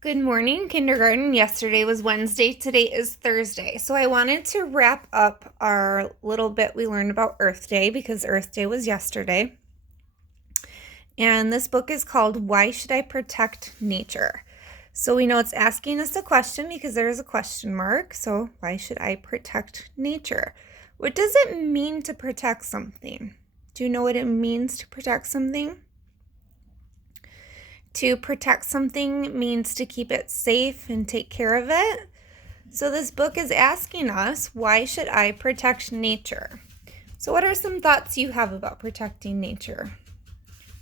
Good morning, kindergarten. Yesterday was Wednesday. Today is Thursday. So I wanted to wrap up our little bit we learned about Earth Day because Earth Day was yesterday. And this book is called Why Should I Protect Nature? So we know it's asking us a question because there is a question mark. So why should I protect nature? What does it mean to protect something? Do you know what it means to protect something? To protect something means to keep it safe and take care of it. So this book is asking us, why should I protect nature? So what are some thoughts you have about protecting nature?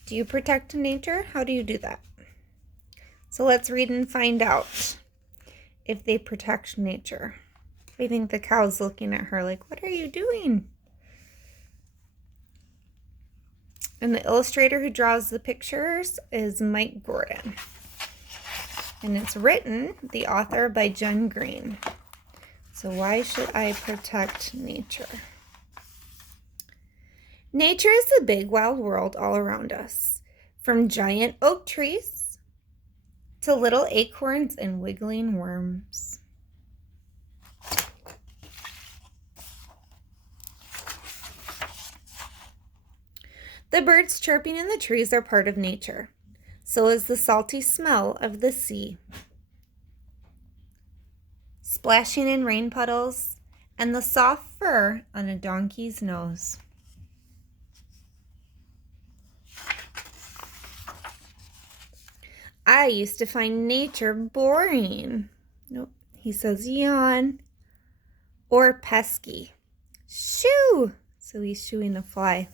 Do you protect nature? How do you do that? So let's read and find out if they protect nature. I think the cow's looking at her like, what are you doing? And the illustrator who draws the pictures is Mike Gordon. And it's written, the author, by Jen Green. So why should I protect nature? Nature is the big wild world all around us, from giant oak trees to little acorns and wiggling worms. The birds chirping in the trees are part of nature. So is the salty smell of the sea. Splashing in rain puddles and the soft fur on a donkey's nose. I used to find nature boring. Nope, he says yawn. Or pesky. Shoo! So he's shooing a fly.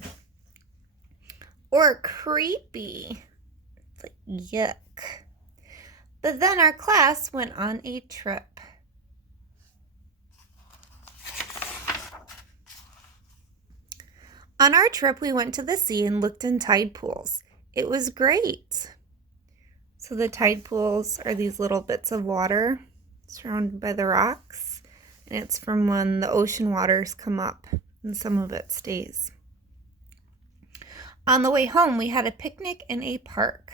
Or creepy. It's like yuck. But then our class went on a trip. On our trip, we went to the sea and looked in tide pools. It was great. So the tide pools are these little bits of water surrounded by the rocks. And it's from when the ocean waters come up and some of it stays. On the way home, we had a picnic in a park.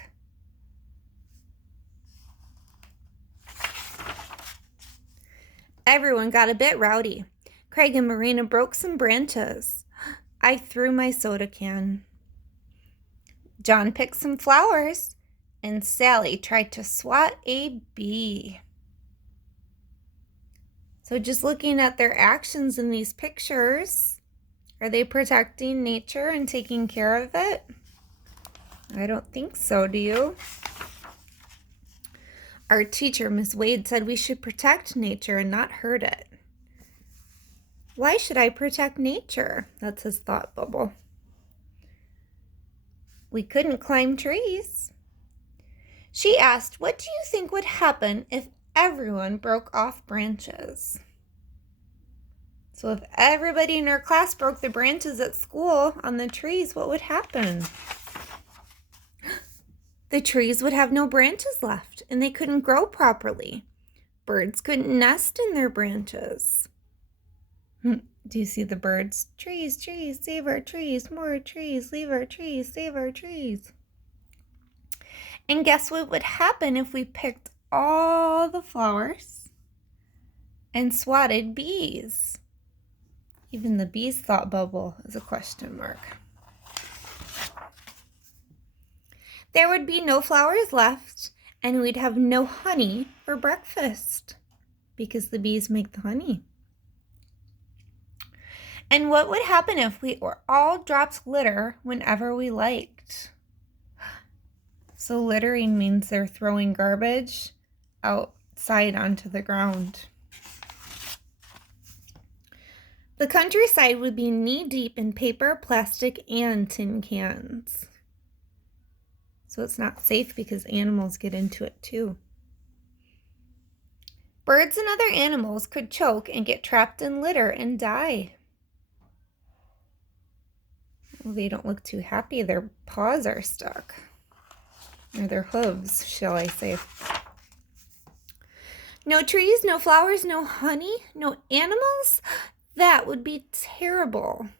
Everyone got a bit rowdy. Craig and Marina broke some branches. I threw my soda can. John picked some flowers, and Sally tried to swat a bee. So just looking at their actions in these pictures, are they protecting nature and taking care of it? I don't think so, do you? Our teacher, Miss Wade, said we should protect nature and not hurt it. Why should I protect nature? That's his thought bubble. We couldn't climb trees. She asked, what do you think would happen if everyone broke off branches? So if everybody in our class broke the branches at school on the trees, what would happen? The trees would have no branches left and they couldn't grow properly. Birds couldn't nest in their branches. Do you see the birds? Trees, trees, save our trees. More trees, leave our trees, save our trees. And guess what would happen if we picked all the flowers and swatted bees? Even the bees' thought bubble is a question mark. There would be no flowers left, and we'd have no honey for breakfast because the bees make the honey. And what would happen if we all dropped litter whenever we liked? So littering means they're throwing garbage outside onto the ground. The countryside would be knee-deep in paper, plastic, and tin cans. So it's not safe because animals get into it too. Birds and other animals could choke and get trapped in litter and die. Well, they don't look too happy. Their paws are stuck. Or their hooves, shall I say. No trees, no flowers, no honey, no animals? That would be terrible.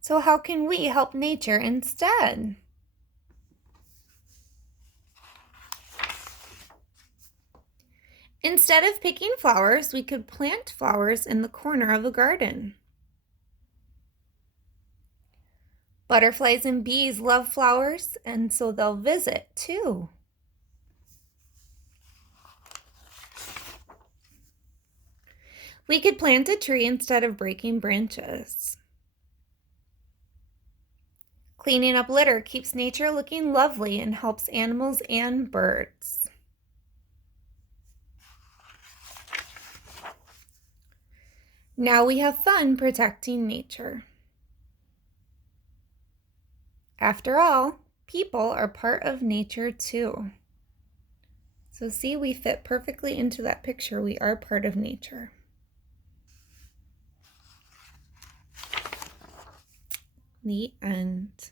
So how can we help nature instead? Instead of picking flowers, we could plant flowers in the corner of a garden. Butterflies and bees love flowers, and so they'll visit too. We could plant a tree instead of breaking branches. Cleaning up litter keeps nature looking lovely and helps animals and birds. Now we have fun protecting nature. After all, people are part of nature too. So see, we fit perfectly into that picture. We are part of nature. The end.